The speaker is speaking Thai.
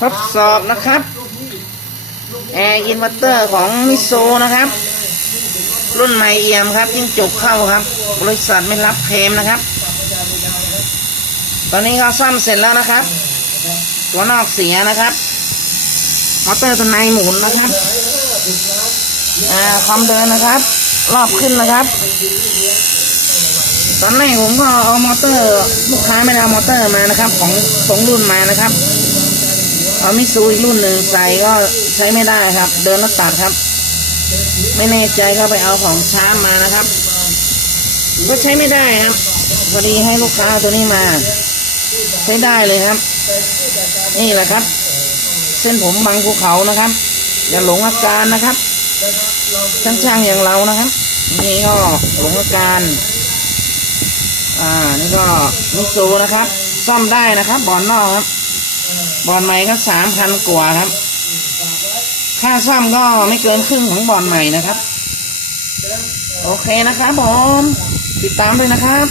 ทดสอบนะครับแอร์อินเวอร์เตอร์ของมิโซนะครับ รุ่นใหม่เอี่ยมครับยิ่งจบเข้าครับ บริษัทไม่รับเคลมนะครับ ตอนนี้เขาซ่อมเสร็จแล้วนะครับ ตัวนอกเสียนะครับมอเตอร์ตัวในหมุนนะครับอ่าความเดินนะครับ รอบขึ้นนะครับ ตอนแรกผมก็เอามอเตอร์ลูกค้าไม่ได้เอามอเตอร์มานะครับ ของสองรุ่นมานะครับ เอามิซูอีกรุ่นหนึ่งใส่ก็ใช้ไม่ได้ครับ เดินแล้วตัดครับ ไม่แน่ใจก็ไปเอาของช้ามานะครับ ก็ใช้ไม่ได้ครับพอดีให้ลูกค้าตัวนี้มา ใช้ได้เลยครับ นี่แหละครับ เส้นผมบางภูเขานะครับ อย่าหลงอาการนะครับช่างๆอย่างเรานะครับ นี่ก็หลงอาการ อ่า นี่ก็มิโซนะครับ ซ่อมได้นะครับบอลนอกครับ บอลใหม่ก็สามพันกว่าครับ ค่าซ่อมก็ไม่เกินครึ่งของบอลใหม่นะครับ โอเคนะครับผมติดตามด้วยนะครับ